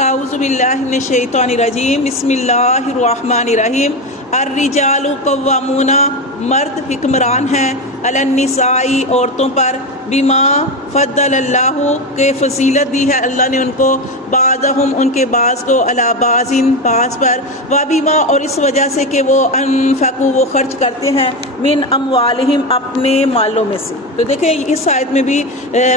اعوذ باللہ من الشیطان الرجیم، بسم اللہ الرحمن الرحیم۔ الرجال قوامون، مرد حکمران ہیں، علی النساء، عورتوں پر، بما فضل اللہ، کہ فضیلت دی ہے اللہ نے ان کو، بعضہم، ان کے بعض کو، علی بعض، بعض پر، وبما، اور اس وجہ سے کہ وہ انفقوا، وہ خرچ کرتے ہیں، من اموالہم، اپنے مالوں میں سے۔ تو دیکھیں اس آیت میں بھی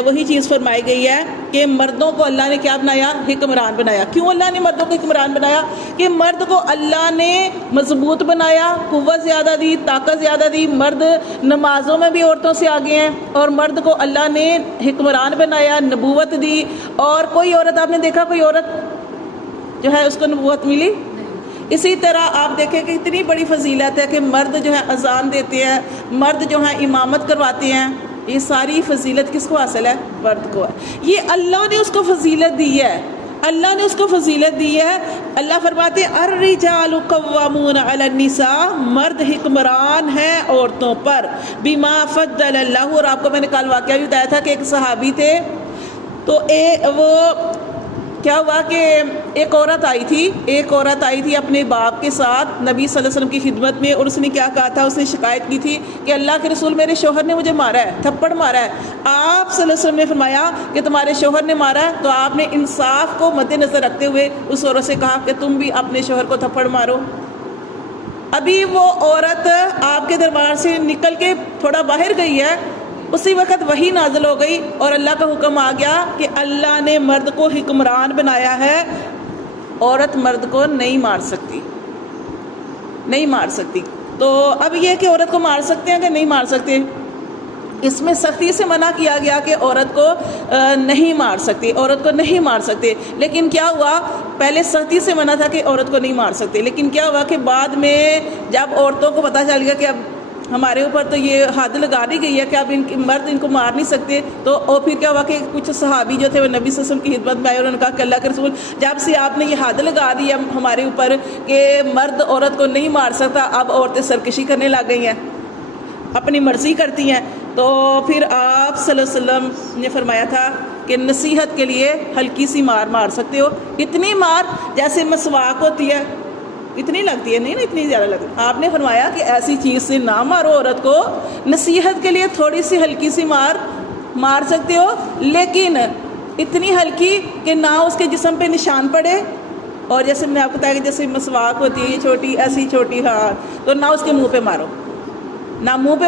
وہی چیز فرمائی گئی ہے کہ مردوں کو اللہ نے کیا بنایا؟ حکمران بنایا۔ کیوں اللہ نے مردوں کو حکمران بنایا؟ کہ مرد کو اللہ نے مضبوط بنایا، قوت زیادہ دی، طاقت زیادہ دی۔ مرد نمازوں میں بھی عورتوں سے آگے ہیں، اور مرد کو اللہ نے حکمران بنایا، نبوت دی۔ اور کوئی عورت، آپ نے دیکھا کوئی عورت جو ہے اس کو نبوت ملی؟ اسی طرح آپ دیکھیں کہ اتنی بڑی فضیلت ہے کہ مرد جو ہے اذان دیتے ہیں، مرد جو ہے امامت کرواتے ہیں۔ یہ ساری فضیلت کس کو حاصل ہے؟ مرد کو ہے۔ یہ اللہ نے اس کو فضیلت دی ہے، اللہ نے اس کو فضیلت دی ہے۔ اللہ فرماتے ہیں الرجال قوامون علی النساء، مرد حکمران ہیں عورتوں پر، بما فضل اللہ۔ اور آپ کو میں نے کل واقعہ بھی بتایا تھا کہ ایک صحابی تھے، تو وہ کیا ہوا کہ ایک عورت آئی تھی اپنے باپ کے ساتھ نبی صلی اللہ علیہ وسلم کی خدمت میں، اور اس نے کیا کہا تھا؟ اس نے شکایت کی تھی کہ اللہ کے رسول، میرے شوہر نے مجھے مارا ہے، تھپڑ مارا ہے۔ آپ صلی اللہ علیہ وسلم نے فرمایا کہ تمہارے شوہر نے مارا ہے، تو آپ نے انصاف کو مد نظر رکھتے ہوئے اس عورت سے کہا کہ تم بھی اپنے شوہر کو تھپڑ مارو۔ ابھی وہ عورت آپ کے دربار سے نکل کے تھوڑا باہر گئی ہے، اسی وقت وحی نازل ہو گئی اور اللہ کا حکم آ گیا کہ اللہ نے مرد کو حکمران بنایا ہے، عورت مرد کو نہیں مار سکتی۔ تو اب یہ کہ عورت کو مار سکتے ہیں کہ نہیں مار سکتے؟ اس میں سختی سے منع کیا گیا کہ عورت کو نہیں مار سکتے، لیکن کیا ہوا؟ پہلے سختی سے منع تھا کہ عورت کو نہیں مار سکتے، لیکن کیا ہوا کہ بعد میں جب عورتوں کو پتہ چل گیا کہ اب ہمارے اوپر تو یہ حد لگا دی گئی ہے کہ اب مرد ان کو مار نہیں سکتے، تو اور پھر کیا ہوا کہ کچھ صحابی جو تھے وہ نبی صلی اللہ علیہ وسلم کی خدمت میں آئے، اور انہوں نے کہا کہ اللہ کے رسول، جب سے آپ نے یہ حد لگا دی ہے ہمارے اوپر کہ مرد عورت کو نہیں مار سکتا، اب عورتیں سرکشی کرنے لگ گئی ہیں، اپنی مرضی کرتی ہیں۔ تو پھر آپ صلی اللہ علیہ وسلم نے فرمایا تھا کہ نصیحت کے لیے ہلکی سی مار سکتے ہو، اتنی مار جیسے مسواک ہوتی ہے، اتنی لگتی ہے نہیں نا، اتنی زیادہ لگتی۔ آپ نے فرمایا کہ ایسی چیز سے نہ مارو عورت کو، نصیحت کے لیے تھوڑی سی ہلکی سی مار سکتے ہو، لیکن اتنی ہلکی کہ نہ اس کے جسم پہ نشان پڑے، اور جیسے میں نے آپ کو بتایا کہ جیسے مسواک ہوتی ہے چھوٹی، ایسی چھوٹی، ہاں، تو نہ اس کے منہ پہ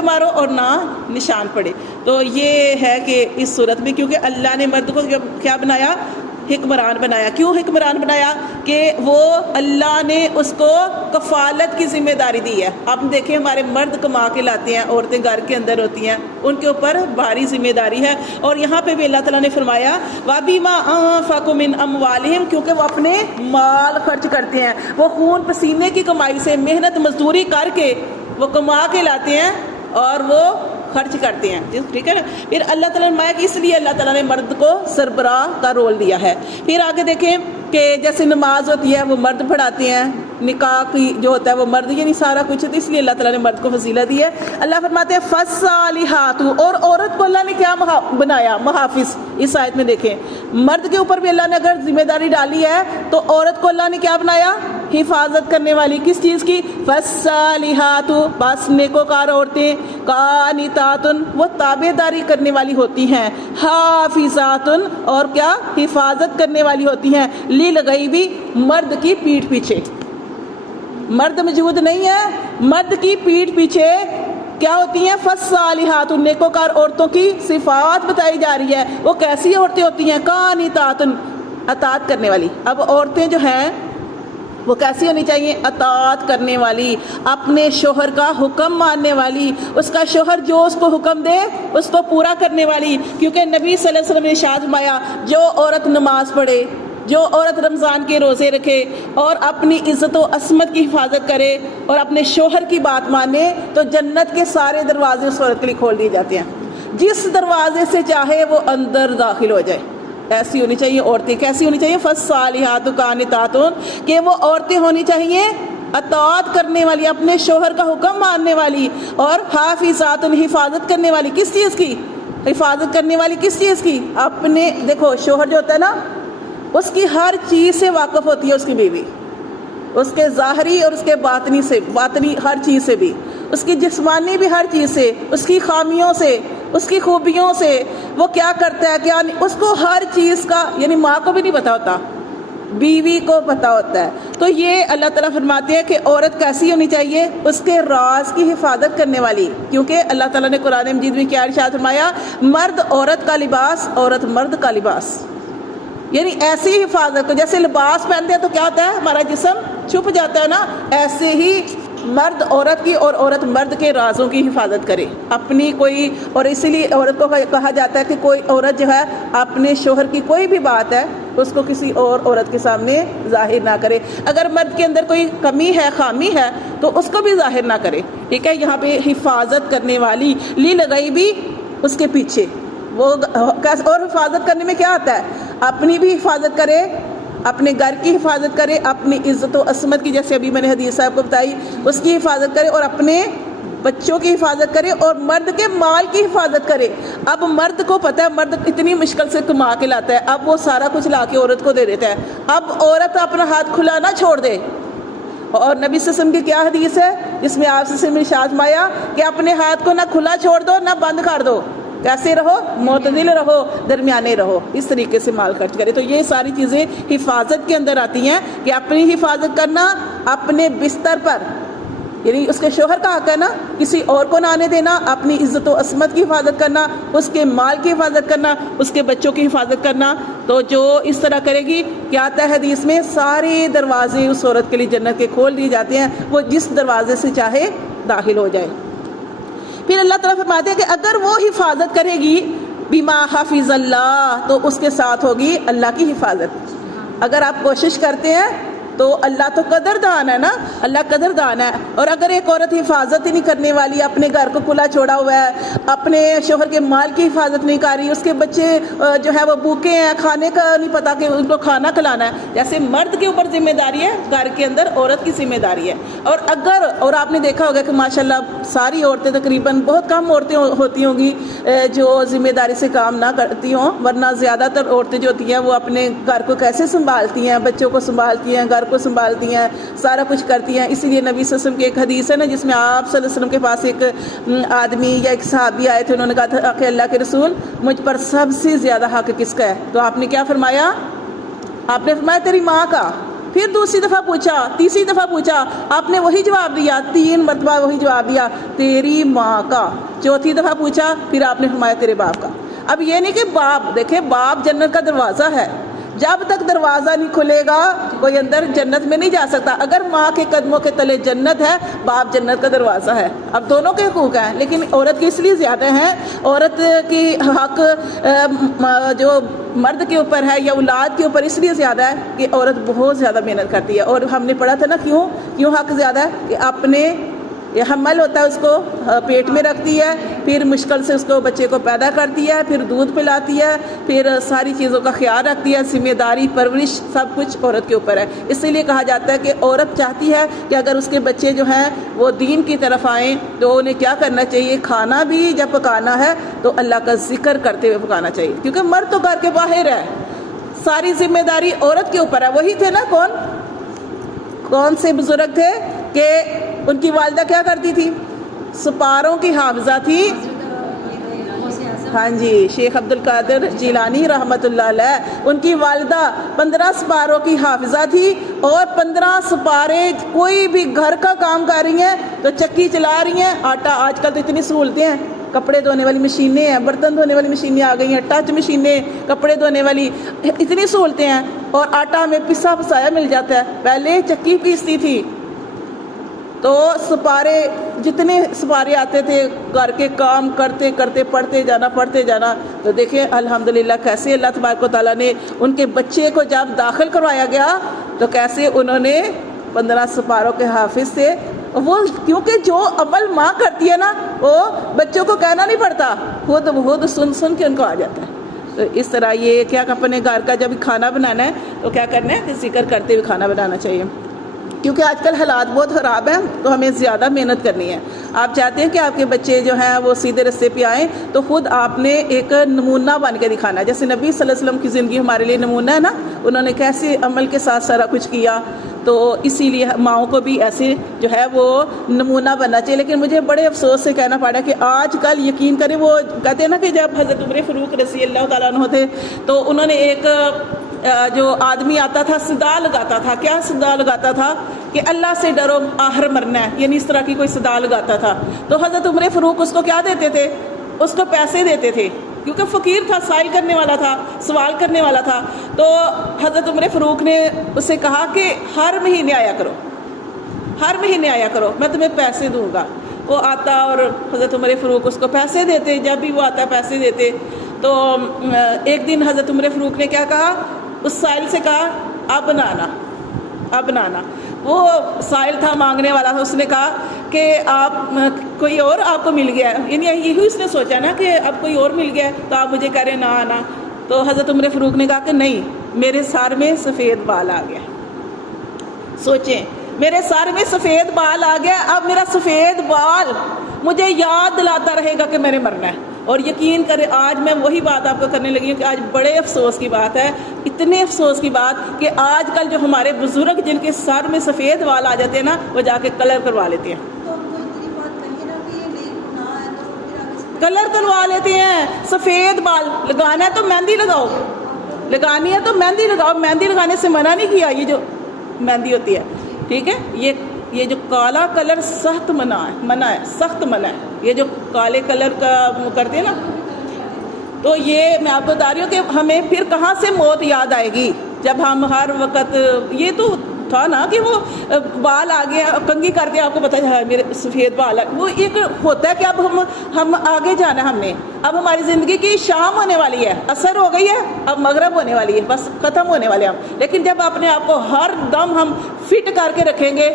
مارو اور نہ نشان پڑے۔ تو یہ ہے کہ اس صورت میں، کیونکہ اللہ نے مرد کو کیا بنایا؟ حکمران بنایا۔ کیوں حکمران بنایا؟ کہ وہ اللہ نے اس کو کفالت کی ذمہ داری دی ہے۔ آپ دیکھیں ہمارے مرد کما کے لاتے ہیں، عورتیں گھر کے اندر ہوتی ہیں، ان کے اوپر بھاری ذمہ داری ہے۔ اور یہاں پہ بھی اللہ تعالیٰ نے فرمایا وَبِمَا أَنفَقُوا مِنْ أَمْوَالِهِمْ، کیونکہ وہ اپنے مال خرچ کرتے ہیں، وہ خون پسینے کی کمائی سے محنت مزدوری کر کے وہ کما کے لاتے ہیں اور وہ خرچ کرتے ہیں، ٹھیک ہے نا۔ پھر اللہ تعالیٰ نے فرمایا کہ اس لیے اللہ تعالیٰ نے مرد کو سربراہ کا رول دیا ہے۔ پھر آگے دیکھیں کہ جیسے نماز ہوتی ہے وہ مرد پڑھاتے ہیں، نکاح کی جو ہوتا ہے وہ مرد، یعنی سارا کچھ ہوتا ہے، اس لیے اللہ تعالیٰ نے مرد کو فضیلت دی ہے۔ اللہ فرماتے ہیں فالصالحات، اور عورت کو اللہ نے کیا بنایا؟ محافظ۔ اس آیت میں دیکھیں مرد کے اوپر بھی اللہ نے اگر ذمہ داری ڈالی ہے تو عورت کو اللہ نے کیا بنایا؟ حفاظت کرنے والی۔ کس چیز کی؟ فالصالحات، بس نیکوکار عورتیں، قانتات، وہ تابع داری کرنے والی ہوتی ہیں، حافظات، اور کیا؟ حفاظت کرنے والی ہوتی ہیں، للغیب، مرد کی پیٹھ پیچھے۔ مرد موجود نہیں ہے، مرد کی پیٹھ پیچھے کیا ہوتی ہیں؟ فالصالحات، نیکوکار عورتوں کی صفات بتائی جا رہی ہے۔ وہ کیسی عورتیں ہوتی ہیں؟ قانتات، اطاعت کرنے والی۔ اب عورتیں جو ہیں وہ کیسی ہونی چاہیے؟ اطاعت کرنے والی، اپنے شوہر کا حکم ماننے والی، اس کا شوہر جو اس کو حکم دے اس کو پورا کرنے والی۔ کیونکہ نبی صلی اللہ علیہ وسلم نے ارشاد فرمایا جو عورت نماز پڑھے، جو عورت رمضان کے روزے رکھے اور اپنی عزت و عصمت کی حفاظت کرے اور اپنے شوہر کی بات مانے، تو جنت کے سارے دروازے اس عورت کے لیے کھول دیے جاتے ہیں، جس دروازے سے چاہے وہ اندر داخل ہو جائے۔ ایسی ہونی چاہیے عورتیں۔ کیسی ہونی چاہیے؟ فالصالحات قانتات، کہ وہ عورتیں ہونی چاہیے اطاعت کرنے والی، اپنے شوہر کا حکم ماننے والی، اور حافظات، حفاظت کرنے والی۔ کس چیز کی حفاظت کرنے والی؟ کس چیز کی؟ اپنے، دیکھو شوہر جو ہوتا ہے نا، اس کی ہر چیز سے واقف ہوتی ہے اس کی بیوی، اس کے ظاہری اور اس کے باطنی ہر چیز سے بھی، اس کی جسمانی بھی ہر چیز سے، اس کی خامیوں سے، اس کی خوبیوں سے، وہ کیا کرتا ہے کیا نہیں، اس کو ہر چیز کا، یعنی ماں کو بھی نہیں پتا ہوتا، بیوی کو پتا ہوتا ہے۔ تو یہ اللہ تعالیٰ فرماتے ہیں کہ عورت کیسی ہونی چاہیے؟ اس کے راز کی حفاظت کرنے والی، کیونکہ اللہ تعالیٰ نے قرآن مجید میں کیا ارشاد فرمایا؟ مرد عورت کا لباس، عورت مرد کا لباس، یعنی ایسی حفاظت کو، جیسے لباس پہنتے ہیں تو کیا ہوتا ہے؟ ہمارا جسم چھپ جاتا ہے نا، ایسے ہی مرد عورت کی اور عورت مرد کے رازوں کی حفاظت کرے اپنی کوئی، اور اسی لیے عورت کو کہا جاتا ہے کہ کوئی عورت جو ہے اپنے شوہر کی کوئی بھی بات ہے اس کو کسی اور عورت کے سامنے ظاہر نہ کرے، اگر مرد کے اندر کوئی کمی ہے، خامی ہے، تو اس کو بھی ظاہر نہ کرے، ٹھیک ہے؟ یہاں پہ حفاظت کرنے والی لی لگائی بھی اس کے پیچھے، وہ اور حفاظت کرنے میں کیا آتا ہے؟ اپنی بھی حفاظت کرے، اپنے گھر کی حفاظت کرے، اپنی عزت و عصمت کی، جیسے ابھی میں نے حدیث صاحب کو بتائی، اس کی حفاظت کرے، اور اپنے بچوں کی حفاظت کرے، اور مرد کے مال کی حفاظت کرے۔ اب مرد کو پتہ ہے مرد اتنی مشکل سے کما کے لاتا ہے، اب وہ سارا کچھ لا کے عورت کو دے دیتا ہے، اب عورت اپنا ہاتھ کھلا نہ چھوڑ دے۔ اور نبی صلی اللہ علیہ وسلم کی کیا حدیث ہے جس میں آپ سے ارشاد فرمایا کہ اپنے ہاتھ کو نہ کھلا چھوڑ دو نہ بند کر دو، کیسے رہو؟ معتدل رہو، درمیانے رہو، اس طریقے سے مال خرچ کرے۔ تو یہ ساری چیزیں حفاظت کے اندر آتی ہیں کہ اپنی حفاظت کرنا، اپنے بستر پر، یعنی اس کے شوہر کا حق ہے نا، کسی اور کو نہ آنے دینا، اپنی عزت و عصمت کی حفاظت کرنا، اس کے مال کی حفاظت کرنا، اس کے بچوں کی حفاظت کرنا۔ تو جو اس طرح کرے گی، کیا آتا ہے حدیث میں؟ سارے دروازے اس عورت کے لیے جنت کے کھول دیے جاتے ہیں، وہ جس دروازے سے چاہے داخل ہو جائے۔ پھر اللہ تعالیٰ فرماتے ہیں کہ اگر وہ حفاظت کرے گی بما حافظ اللہ، تو اس کے ساتھ ہوگی اللہ کی حفاظت۔ اگر آپ کوشش کرتے ہیں تو اللہ تو قدردان ہے نا، اللہ قدردان ہے۔ اور اگر ایک عورت حفاظت ہی نہیں کرنے والی، اپنے گھر کو کھلا چھوڑا ہوا ہے، اپنے شوہر کے مال کی حفاظت نہیں کر رہی، اس کے بچے جو ہے وہ بھوکے ہیں، کھانے کا نہیں پتا کہ ان کو کھانا کھلانا ہے، جیسے مرد کے اوپر ذمہ داری ہے، گھر کے اندر عورت کی ذمہ داری ہے۔ اور آپ نے دیکھا ہوگا کہ ماشاءاللہ ساری عورتیں، تقریباً بہت کم عورتیں ہوتی ہوں گی جو ذمہ داری سے کام نہ کرتی ہوں، ورنہ زیادہ تر عورتیں جو ہوتی ہیں وہ اپنے گھر کو کیسے سنبھالتی ہیں، بچوں کو سنبھالتی ہیں، گھر کو سنبھالتی ہیں، سارا کچھ کرتی ہیں۔ اسی لیے نبی صلی اللہ علیہ وسلم کی ایک حدیث ہے نا جس میں آپ صلی اللہ علیہ وسلم کے پاس ایک آدمی یا ایک صحابی آئے تھے، انہوں نے کہا تھا کہ اللہ کے رسول، مجھ پر سب سے زیادہ حق کس کا ہے؟ تو آپ نے کیا فرمایا؟ آپ نے فرمایا تیری ماں کا۔ پھر دوسری دفعہ پوچھا، تیسری دفعہ پوچھا، آپ نے وہی جواب دیا، 3 مرتبہ وہی جواب دیا، تیری ماں کا۔ چوتھی دفعہ پوچھا، پھر آپ نے فرمایا تیرے باپ کا۔ اب یہ نہیں کہ باپ، دیکھیں باپ جنت کا دروازہ ہے، جب تک دروازہ نہیں کھلے گا کوئی اندر جنت میں نہیں جا سکتا۔ اگر ماں کے قدموں کے تلے جنت ہے، باپ جنت کا دروازہ ہے۔ اب دونوں کے حقوق ہیں، لیکن عورت کی اس لیے زیادہ ہیں، عورت کی حق جو مرد کے اوپر ہے یا اولاد کے اوپر اس لیے زیادہ ہے کہ عورت بہت زیادہ محنت کرتی ہے۔ اور ہم نے پڑھا تھا نا کیوں حق زیادہ ہے کہ اپنے یہ حمل ہوتا ہے اس کو پیٹ میں رکھتی ہے، پھر مشکل سے اس کو بچے کو پیدا کرتی ہے، پھر دودھ پلاتی ہے، پھر ساری چیزوں کا خیال رکھتی ہے، ذمہ داری، پرورش سب کچھ عورت کے اوپر ہے۔ اسی لیے کہا جاتا ہے کہ عورت چاہتی ہے کہ اگر اس کے بچے جو ہیں وہ دین کی طرف آئیں تو انہیں کیا کرنا چاہیے؟ کھانا بھی جب پکانا ہے تو اللہ کا ذکر کرتے ہوئے پکانا چاہیے، کیونکہ مرد تو گھر کے باہر ہے، ساری ذمہ داری عورت کے اوپر ہے۔ وہی تھے نا کون سے بزرگ تھے کہ ان کی والدہ کیا کرتی تھی؟ سپاروں کی حافظہ تھی۔ ہاں جی، شیخ عبد القادر جیلانی رحمۃ اللہ علیہ، ان کی والدہ 15 سپاروں کی حافظہ تھی، اور 15 سپارے کوئی بھی گھر کا کام کر رہی ہیں تو چکی چلا رہی ہیں، آٹا، آج کل تو اتنی سہولتیں ہیں، کپڑے دھونے والی مشینیں ہیں، برتن دھونے والی مشینیں آ گئی ہیں، ٹچ مشینیں، کپڑے دھونے والی، اتنی سہولتیں ہیں، اور آٹا ہمیں پسا پسایا مل جاتا ہے۔ پہلے چکی پیستی تھی تو سپارے، جتنے سپارے آتے تھے گھر کے کام کرتے کرتے پڑھتے جانا۔ تو دیکھیں الحمدللہ کیسے اللہ تبارک و تعالیٰ نے ان کے بچے کو جب داخل کروایا گیا تو کیسے انہوں نے 15 سپاروں کے حافظ سے، وہ کیونکہ جو عمل ماں کرتی ہے نا وہ بچوں کو کہنا نہیں پڑتا، خود سن کے ان کو آ جاتا ہے۔ تو اس طرح یہ کیا اپنے گھر کا جب کھانا بنانا ہے تو کیا کرنا ہے کہ ذکر کرتے ہوئے کھانا بنانا چاہیے، کیونکہ آج کل حالات بہت خراب ہیں تو ہمیں زیادہ محنت کرنی ہے۔ آپ چاہتے ہیں کہ آپ کے بچے جو ہیں وہ سیدھے رستے پہ آئیں تو خود آپ نے ایک نمونہ بن کے دکھانا ہے. جیسے نبی صلی اللہ علیہ وسلم کی زندگی ہمارے لیے نمونہ ہے نا, انہوں نے کیسے عمل کے ساتھ سارا کچھ کیا, تو اسی لیے ماؤں کو بھی ایسے جو ہے وہ نمونہ بننا چاہیے. لیکن مجھے بڑے افسوس سے کہنا پڑا کہ آج کل یقین کریں, وہ کہتے ہیں نا کہ جب حضرت عمر فاروق رضی اللہ تعالیٰ عنہ تھے تو انہوں نے ایک جو آدمی آتا تھا صدا لگاتا تھا. کیا صدا لگاتا تھا؟ کہ اللہ سے ڈرو آخر مرنا ہے, یعنی اس طرح کی کوئی صدا لگاتا تھا. تو حضرت عمر فاروق اس کو کیا دیتے تھے؟ اس کو پیسے دیتے تھے, کیونکہ فقیر تھا, سائل کرنے والا تھا, سوال کرنے والا تھا. تو حضرت عمر فاروق نے اسے کہا کہ ہر مہینے آیا کرو, ہر مہینے آیا کرو, میں تمہیں پیسے دوں گا. وہ آتا اور حضرت عمر فاروق اس کو پیسے دیتے, جب بھی وہ آتا پیسے دیتے. تو ایک دن حضرت عمر فاروق نے کیا کہا, اس سائل سے کہا اب بنانا, اب بنانا. وہ سائل تھا, مانگنے والا تھا, اس نے کہا کہ آپ کوئی اور آپ کو مل گیا, یعنی یہی اس نے سوچا نا کہ اب کوئی اور مل گیا تو آپ مجھے کہہ رہے نہ آنا. تو حضرت عمر فاروق نے کہا کہ نہیں, میرے سر میں سفید بال آ گیا. سوچیں, میرے سر میں سفید بال آ گیا, اب میرا سفید بال مجھے یاد دلاتا رہے گا کہ میں نے مرنا ہے. اور یقین کریں آج میں وہی بات آپ کو کرنے لگی ہوں کہ آج بڑے افسوس کی بات ہے, اتنے افسوس کی بات کہ آج کل جو ہمارے بزرگ جن کے سر میں سفید بال آ جاتے ہیں نا, وہ جا کے کلر کروا لیتے ہیں, کلر کروا لیتے ہیں. سفید بال لگانا ہے تو مہندی لگاؤ, لگانی ہے تو مہندی لگاؤ. مہندی لگانے سے منع نہیں کیا, یہ جو مہندی ہوتی ہے, ٹھیک ہے, یہ جو کالا کلر سخت منع ہے, سخت منع ہے. یہ جو کالے کلر کا کرتے ہیں نا, تو یہ میں آپ کو بتا رہی ہوں کہ ہمیں پھر کہاں سے موت یاد آئے گی جب ہم ہر وقت, یہ تو تھا نا کہ وہ بال آ گیا, کنگھی کر کے آپ کو پتا ہے میرے سفید بال, وہ ایک ہوتا ہے کہ اب ہم آگے جانا ہے. ہم نے اب ہماری زندگی کی شام ہونے والی ہے, اثر ہو گئی ہے, اب مغرب ہونے والی ہے, بس ختم ہونے والے ہم. لیکن جب اپنے آپ کو ہر دم ہم فٹ کر کے رکھیں گے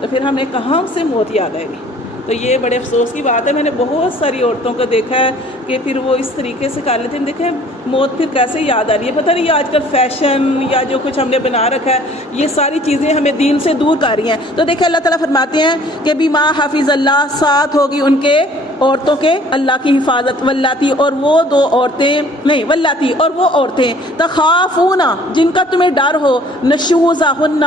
تو پھر ہمیں کہاں سے موت یاد آئے گی. تو یہ بڑے افسوس کی بات ہے. میں نے بہت ساری عورتوں کو دیکھا ہے کہ پھر وہ اس طریقے سے کر لیتے ہیں. دیکھیں موت پھر کیسے یاد آ رہی ہے, پتہ نہیں آج کل فیشن یا جو کچھ ہم نے بنا رکھا ہے, یہ ساری چیزیں ہمیں دین سے دور کر رہی ہیں. تو دیکھیں اللہ تعالیٰ فرماتے ہیں کہ بیما حافظ اللہ, ساتھ ہوگی ان کے عورتوں کے اللہ کی حفاظت. واللاتی, اور وہ دو عورتیں نہیں, واللاتی اور وہ عورتیں تخافون جن کا تمہیں ڈر ہو, نشوزہن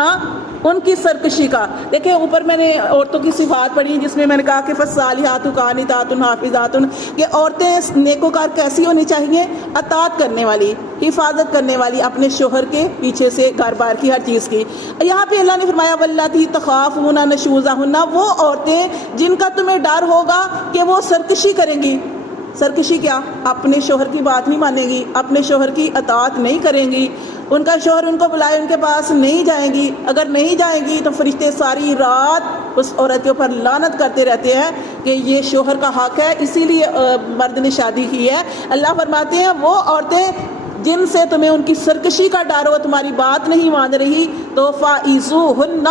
ان کی سرکشی کا. دیکھیں اوپر میں نے عورتوں کی صفات پڑھی جس میں میں نے کہا کہ فالصالحات قانتات حافظات, کہ عورتیں نیکوکار کیسی ہونی چاہیے, اطاعت کرنے والی, حفاظت کرنے والی اپنے شوہر کے پیچھے سے, گھر بار کی ہر چیز کی. یہاں پہ اللہ نے فرمایا واللاتی تخافون نشوزہن, وہ عورتیں جن کا تمہیں ڈر ہوگا کہ وہ سرکشی کریں گی. سرکشی کیا؟ اپنے شوہر کی بات نہیں مانیں گی, اپنے شوہر کی اطاعت نہیں کریں گی, ان کا شوہر ان کو بلائے ان کے پاس نہیں جائیں گی. اگر نہیں جائیں گی تو فرشتے ساری رات اس عورت کے اوپر لعنت کرتے رہتے ہیں کہ یہ شوہر کا حق ہے, اسی لیے مرد نے شادی کی ہے. اللہ فرماتے ہیں وہ عورتیں جن سے تمہیں ان کی سرکشی کا ڈر ہو, تمہاری بات نہیں مان رہی, تو فائزوہن,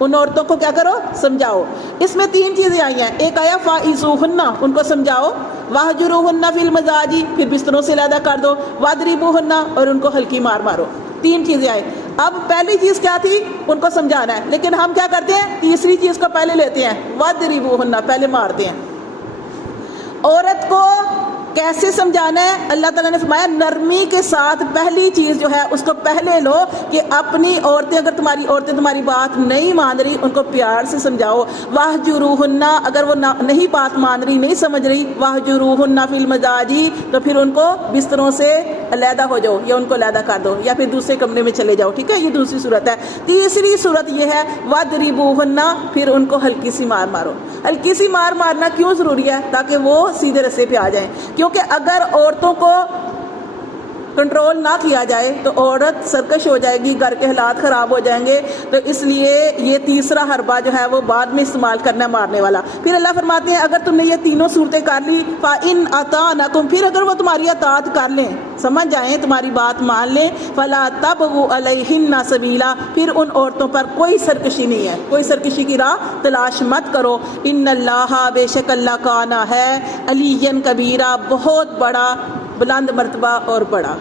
ان عورتوں کو کیا کرو, سمجھاؤ. اس میں 3 چیزیں آئی ہیں. ایک آیا فائزوہن, ان کو سمجھاؤ, واہجروہن فی المضاجع, پھر بستروں سے علیحدہ کر دو, واضربوہن, اور ان کو ہلکی مار مارو. 3 چیزیں آئی. اب پہلی چیز کیا تھی, ان کو سمجھانا ہے, لیکن ہم کیا کرتے ہیں, تیسری چیز کو پہلے لیتے ہیں, واضربوہن, پہلے مارتے ہیں. عورت کو کیسے سمجھانا ہے؟ اللہ تعالیٰ نے فرمایا نرمی کے ساتھ. پہلی چیز جو ہے اس کو پہلے لو کہ اپنی عورتیں, اگر تمہاری عورتیں تمہاری بات نہیں مان رہی, ان کو پیار سے سمجھاؤ. واہجروہن, اگر وہ نہیں بات مان رہی, نہیں سمجھ رہی, واہجروہن فی المضاجع, تو پھر ان کو بستروں سے علیحدہ ہو جاؤ, یا ان کو علیحدہ کر دو, یا پھر دوسرے کمرے میں چلے جاؤ. ٹھیک ہے, یہ دوسری صورت ہے. تیسری صورت یہ ہے واضربوہن, پھر ان کو ہلکی سی مار مارو. ہلکی سی مار مارنا کیوں ضروری ہے؟ تاکہ وہ سیدھے رستے پہ آ جائیں. کیونکہ اگر عورتوں کو کنٹرول نہ کیا جائے تو عورت سرکش ہو جائے گی, گھر کے حالات خراب ہو جائیں گے. تو اس لیے یہ تیسرا حربہ جو ہے وہ بعد میں استعمال کرنا ہے, مارنے والا. پھر اللہ فرماتے ہیں اگر تم نے یہ تینوں صورتیں کر لی, فَإِنْ أَطَعْنَكُمْ, پھر اگر وہ تمہاری اطاعت کر لیں, سمجھ جائیں, تمہاری بات مان لیں, فَلَا تَبْغُوا عَلَيْهِنَّ سَبِيلًا, پھر ان عورتوں پر کوئی سرکشی نہیں ہے, کوئی سرکشی کی راہ تلاش مت کرو. إِنَّ اللَّهَ, بے شک اللہ کانا ہے, عَلِيًّا کبیرہ, بہت بڑا, بلند مرتبہ اور بڑا.